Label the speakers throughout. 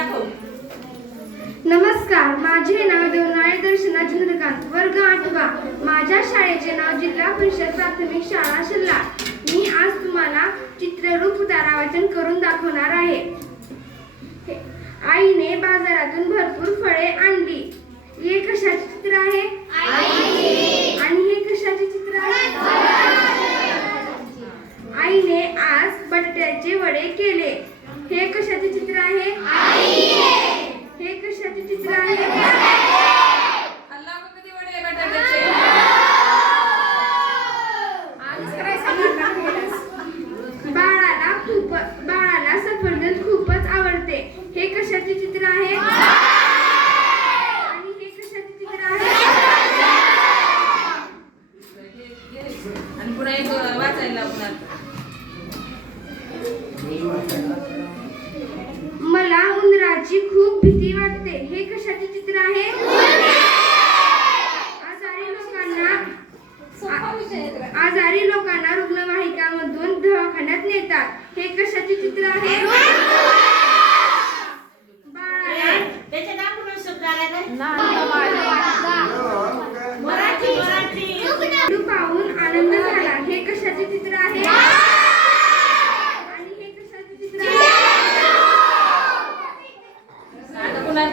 Speaker 1: दाखव.
Speaker 2: नमस्कार माझे नाव देवनाळे दर्शना चंद्रकांत वर्ग आठवा. माझ्या शाळेचे नाव जिल्हा परिषद प्राथमिक शाळा शिल्ला. मी आज तुम्हाला चित्ररूप तारावाचन करून दाखवणार आहे. आईने बाजारातून भरपूर फळे आणली. हे कशाचे चित्र आहे आणि हे कशाचे चित्र आहे आईने आज बटाट्याचे वडे केले हे कशाचे चित्र आहे? हे कशाचे चित्र आहे? बाळाला खूप बाळाला सफरचंद खूपच आवडते. हे कशाचे चित्र आहे? आणि हे कशाचे चित्र आहे?
Speaker 1: आणि पुन्हा एक वाचायला
Speaker 2: खूप भीती वाटते हे कशाचे चित्र आहे? आजारी लोकांना आजारी लोकांना रुग्णवाहिकामधून दवाखान्यात नेतात. हे कशाचे चित्र आहे? बाळाला
Speaker 3: त्याचे नाव कुणाला शब्द आला नाही?
Speaker 4: मराठी मराठी
Speaker 2: लाडू पाहून आनंद झाला हे कशाचे चित्र आहे आणि हे कशाचे चित्र आहे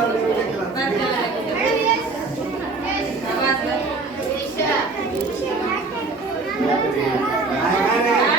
Speaker 5: Thank you.